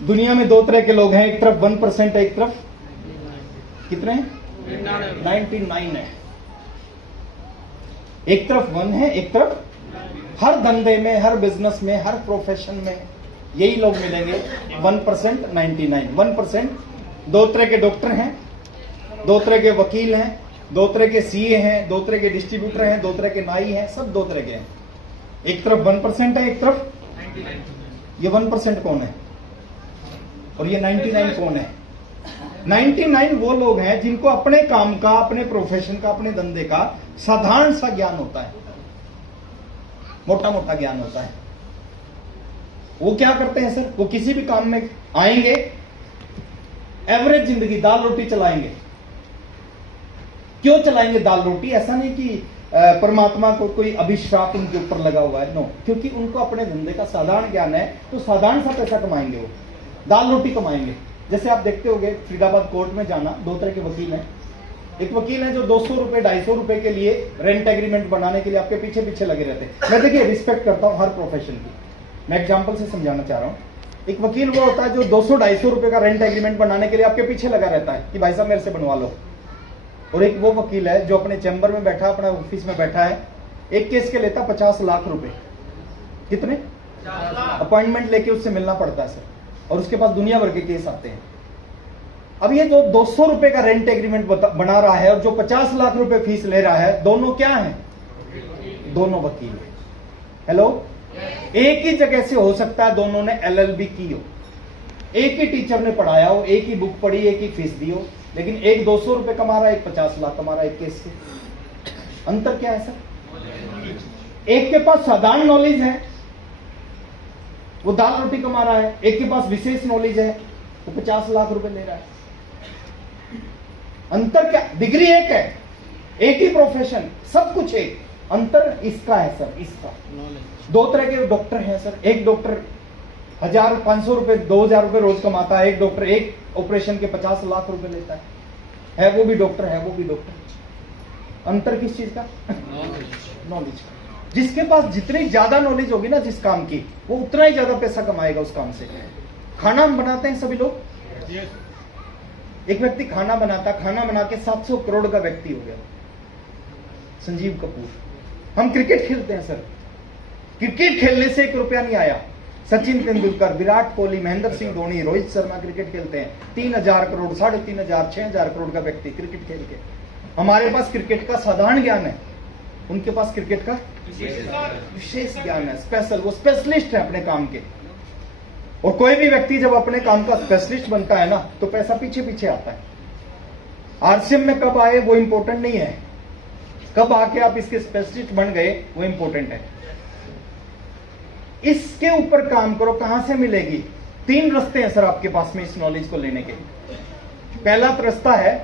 दुनिया में दो तरह के लोग हैं, एक तरफ 1% है, एक तरफ कितने हैं? 99 है। एक तरफ 1 है, एक तरफ, हर धंधे में, हर बिजनेस में, हर प्रोफेशन में यही लोग मिलेंगे। 1%, 99। 1% दो तरह के डॉक्टर हैं, दो तरह के वकील हैं, दो तरह के सीए हैं, दो तरह के डिस्ट्रीब्यूटर हैं, दो तरह के नाई हैं, सब दो तरह के हैं। एक तरफ 1% है, एक तरफ 99। ये 1% कौन है और ये 99 कौन है? 99 वो लोग हैं जिनको अपने काम का, अपने प्रोफेशन का, अपने धंधे का साधारण सा ज्ञान होता है, मोटा मोटा ज्ञान होता है। वो क्या करते हैं सर? वो किसी भी काम में आएंगे, एवरेज जिंदगी दाल रोटी चलाएंगे। क्यों चलाएंगे दाल रोटी? ऐसा नहीं कि परमात्मा को कोई अभिश्राप उनके ऊपर लगा हुआ है, नो, क्योंकि उनको अपने धंधे का साधारण ज्ञान है, तो साधारण सा पैसा कमाएंगे, वो दाल रोटी कमाएंगे। जैसे आप देखते होंगे फरीदाबाद कोर्ट में जाना, दो तरह के वकील हैं। एक वकील है जो 200 रुपए 250 रुपए के लिए रेंट एग्रीमेंट बनाने के लिए आपके पीछे पीछे लगे रहते हैं। मैं देखिए रिस्पेक्ट करता हूं हर प्रोफेशन की, मैं एग्जांपल से समझाना चाह रहा हूं। एक वकील वो होता है जो 200-250 रुपए का रेंट एग्रीमेंट बनाने के लिए आपके पीछे लगा रहता है कि भाई साहब मेरे से बनवा लो। और एक वो वकील है जो अपने चैम्बर में बैठा, अपने ऑफिस में बैठा है, एक केस के लेता 50 लाख रुपए। कितने? अपॉइंटमेंट लेके उससे मिलना पड़ता है सर, और उसके पास दुनिया भर के केस आते हैं। अब ये जो 200 रुपए का रेंट एग्रीमेंट बना रहा है और जो 50 लाख रुपए फीस ले रहा है, दोनों क्या हैं? दोनों वकील हैं। हेलो, एक ही जगह से हो सकता है दोनों ने LLB की हो, एक ही टीचर ने पढ़ाया हो, एक ही बुक पढ़ी, एक ही फीस दी हो, लेकिन एक 200 रुपए कमा रहा है, एक 50 लाख कमा रहा है एक केस से। अंतर क्या है सर? एक के पास साधारण नॉलेज है, वो दाल रोटी कमा रहा है, एक के पास विशेष नॉलेज है, वो 50 लाख रुपए ले रहा है। अंतर क्या? डिग्री एक है, एक ही प्रोफेशन, सब कुछ एक, अंतर इसका है सर, इसका। दो तरह के डॉक्टर हैं सर, एक डॉक्टर 1500 रुपए 2000 रुपए रोज कमाता है, एक डॉक्टर एक ऑपरेशन के 50 लाख रुपए लेता है वो भी डॉक्टर है, वो भी डॉक्टर। अंतर किस चीज का? नॉलेज का। जिसके पास जितनी ज्यादा नॉलेज होगी ना जिस काम की, वो उतना ही ज्यादा पैसा कमाएगा उस काम से। खाना हम बनाते हैं सभी लोग, एक व्यक्ति खाना बनाता, खाना बना के 700 करोड़ का व्यक्ति हो गया, संजीव कपूर। हम क्रिकेट खेलते हैं सर, क्रिकेट खेलने से 1 रुपया नहीं आया। सचिन तेंदुलकर, विराट कोहली, महेंद्र सिंह धोनी, रोहित शर्मा क्रिकेट खेलते हैं, 3000 करोड़, 3500, 6000 करोड़ का व्यक्ति क्रिकेट खेल के। हमारे पास क्रिकेट का साधारण ज्ञान है, उनके पास क्रिकेट का विशेष ज्ञान है, स्पेशल, वो स्पेशलिस्ट है अपने काम के। और कोई भी व्यक्ति जब अपने काम का स्पेशलिस्ट बनता है ना, तो पैसा पीछे पीछे आता है। RCM में कब आए वो इंपॉर्टेंट नहीं है, कब आके आप इसके स्पेशलिस्ट बन गए वो इंपॉर्टेंट है। इसके ऊपर काम करो। कहां से मिलेगी? 3 रास्ते हैं सर आपके पास में इस नॉलेज को लेने के। पहला रास्ता है,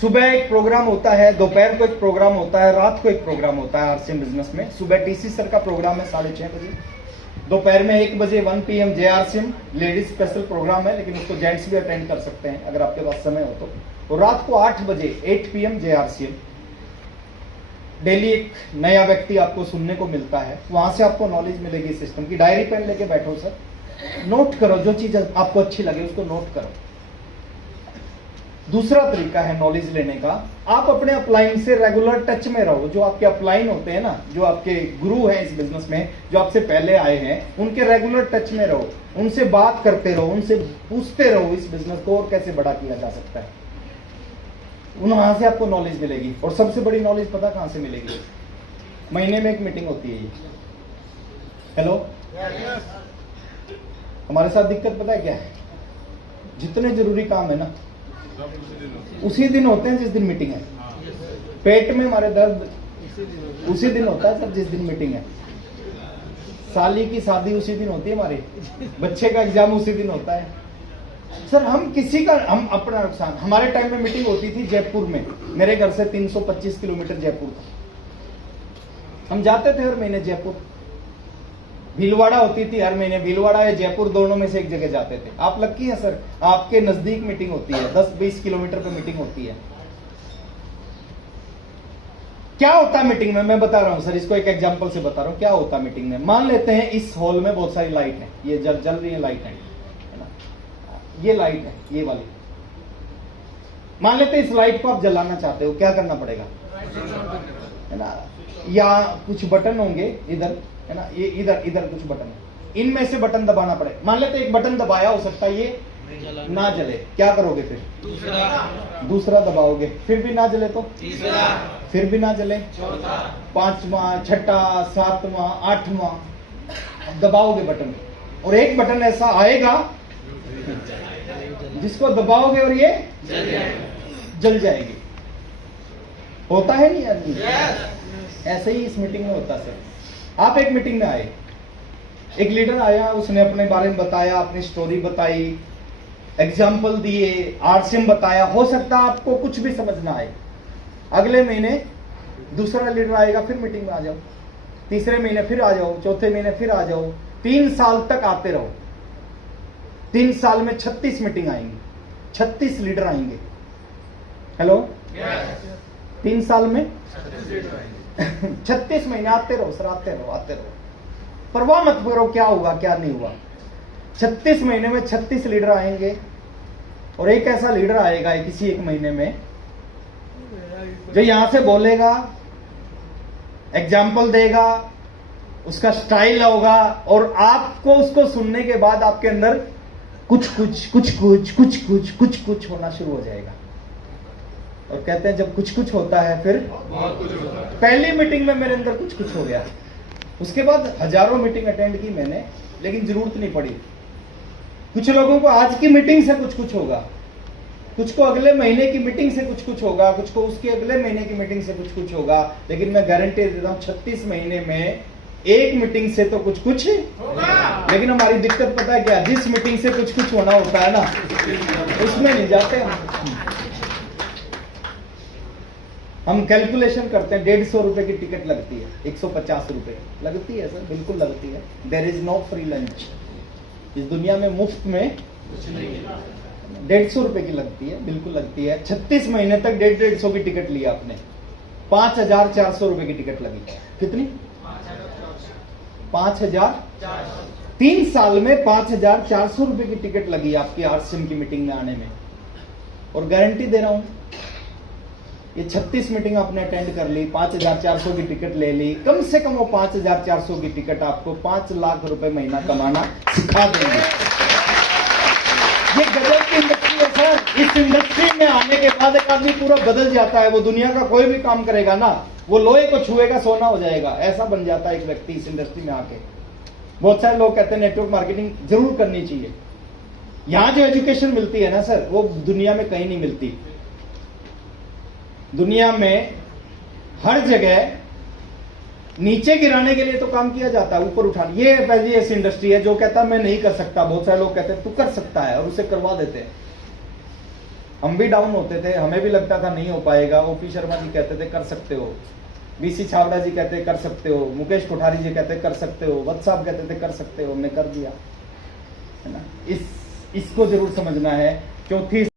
सुबह एक प्रोग्राम होता है, दोपहर को एक प्रोग्राम होता है, रात को एक प्रोग्राम होता है RCM बिजनेस में। सुबह TC सर का प्रोग्राम है 6:30 बजे, दोपहर में 1 बजे 1 PM JRCM ladies special programme है, लेकिन उसको जेंट्स भी अटेंड कर सकते हैं अगर आपके पास समय हो तो। और रात को 8 बजे 8 PM JRCM। डेली एक नया व्यक्ति आपको सुनने को मिलता है, वहां से आपको नॉलेज मिलेगी सिस्टम की। डायरी पेन लेके बैठो सर, नोट करो, जो चीज आपको अच्छी लगे उसको नोट करो। दूसरा तरीका है नॉलेज लेने का, आप अपने अपलाइन से रेगुलर टच में रहो। जो आपके अपलाइन होते हैं ना, जो आपके गुरु हैं इस बिजनेस में, जो आपसे पहले आए हैं, उनके रेगुलर टच में रहो, उनसे बात करते रहो, उनसे पूछते रहो इस बिजनेस को और कैसे बड़ा किया जा सकता है। वहां से आपको नॉलेज मिलेगी। और सबसे बड़ी नॉलेज पता कहां से मिलेगी? महीने में एक मीटिंग होती है ये। हेलो, हमारे साथ दिक्कत पता है क्या है? जितने जरूरी काम है ना उसी दिन होते हैं जिस दिन मीटिंग है। पेट में हमारे दर्द उसी दिन होता है सर जिस दिन मीटिंग है। साली की शादी उसी दिन होती है हमारी, बच्चे का एग्जाम उसी दिन होता है सर। हम किसी का, हम अपना नुकसान। हमारे टाइम में मीटिंग होती थी जयपुर में, मेरे घर से 325 किलोमीटर जयपुर था। हम जाते थे हर महीने जयपुर। भीलवाड़ा होती थी हर महीने, भीलवाड़ा या जयपुर दोनों में से एक जगह जाते थे। आप लकी हैं सर, आपके नजदीक मीटिंग होती है, 10-20 किलोमीटर पे मीटिंग होती है। क्या होता है मीटिंग में, मैं बता रहा हूं सर, इसको एक एग्जांपल से बता रहा हूं क्या होता है मीटिंग में। मान लेते हैं इस हॉल में बहुत सारी लाइट है, ये जल रही है लाइट है ना, ये लाइट है ये वाली। मान लेते हैं इस लाइट को आप जलाना चाहते हो, क्या करना पड़ेगा, है ना, या कुछ बटन होंगे इधर, है ना, ये इधर इधर कुछ बटन है, इनमें से बटन दबाना पड़ेगा। मान लेते एक बटन दबाया, हो सकता है ये ना जले, क्या करोगे फिर, दूसरा दबाओगे, फिर भी ना जले तो तीसरा, फिर भी ना जले चौथा, पांचवा, छठा, सातवां, आठवां, दबाओगे बटन, और एक बटन ऐसा आएगा जिसको दबाओगे और ये जल जाएगी। होता है नहीं आदमी? ऐसे ही इस मीटिंग में होता सर। आप एक मीटिंग में आए, एक लीडर आया, उसने अपने बारे में बताया, अपनी स्टोरी बताई, एग्जाम्पल दिए, आरसीएम बताया, हो सकता है आपको कुछ भी समझ ना आए। अगले महीने दूसरा लीडर आएगा, फिर मीटिंग में आ जाओ, तीसरे महीने फिर आ जाओ, चौथे महीने फिर आ जाओ, 3 साल तक आते रहो। 3 साल में 36 मीटिंग आएंगी, 36 लीडर आएंगे। हेलो, 3 साल में 36 महीने आते रहो सर, आते रहो आते रहो, परवाह मत करो क्या हुआ क्या नहीं हुआ। 36 महीने में 36 लीडर आएंगे, और एक ऐसा लीडर आएगा किसी एक महीने में जो यहां से बोलेगा, एग्जाम्पल देगा, उसका स्टाइल होगा, और आपको उसको सुनने के बाद आपके अंदर कुछ कुछ होना शुरू हो जाएगा। और कहते हैं जब कुछ कुछ होता है फिर बहुत कुछ होता है। पहली मीटिंग में मेरे अंदर कुछ हो गया, उसके बाद हजारों मीटिंग अटेंड की मैंने, लेकिन जरूरत नहीं पड़ी। कुछ लोगों को आज की मीटिंग से कुछ होगा, कुछ को अगले महीने की मीटिंग से कुछ होगा, कुछ को उसके अगले महीने की मीटिंग से कुछ होगा, लेकिन मैं गारंटी देता हूं 36 महीने में एक मीटिंग से तो कुछ होगा। लेकिन हमारी दिक्कत पता है क्या, जिस मीटिंग से कुछ होना होता है ना, उसमें नहीं जाते हम कैलकुलेशन करते हैं। 150 रुपए की टिकट लगती है, 150 रुपए लगती है सर, बिल्कुल लगती है। There is no free lunch, इस दुनिया में मुफ्त में 150 रुपए की लगती है, बिल्कुल लगती है। 36 महीने तक 150 की टिकट ली आपने, 5400 रुपए की टिकट लगी। कितनी? 5000। 3 साल में 5400 रुपए की टिकट लगी आपकी आरसीएम की मीटिंग में आने में। और गारंटी दे रहा हूं, ये 36 मीटिंग आपने अटेंड कर ली, 5400 की टिकट ले ली, कम से कम वो 5400 की टिकट आपको 5 लाख रुपए महीना कमाना सिखा देंगे। ये गजब की इंडस्ट्री है सर। इस इंडस्ट्री में आने के बाद एक आदमी पूरा बदल जाता है। वो दुनिया का कोई भी काम करेगा ना, वो लोहे को छुएगा सोना हो जाएगा, ऐसा बन जाता है एक व्यक्ति इस इंडस्ट्री में आके। बहुत सारे लोग कहते हैं नेटवर्क मार्केटिंग जरूर करनी चाहिए। यहां जो एजुकेशन मिलती है ना सर, वो दुनिया में कहीं नहीं मिलती। दुनिया में हर जगह नीचे गिराने के लिए तो काम किया जाता है, ऊपर उठाने। ये पहली ऐसी इंडस्ट्री है जो कहता है मैं नहीं कर सकता, बहुत सारे लोग कहते हैं तू कर सकता है, और उसे करवा देते हैं। हम भी डाउन होते थे, हमें भी लगता था नहीं हो पाएगा। ओपी शर्मा जी कहते थे कर सकते हो, बीसी छावड़ा जी कहते कर सकते हो, मुकेश कोठारी जी कहते कर सकते हो, वत्स साहब कहते थे कर सकते हो, हमने कर दिया, है ना। इसको जरूर समझना है। चौथी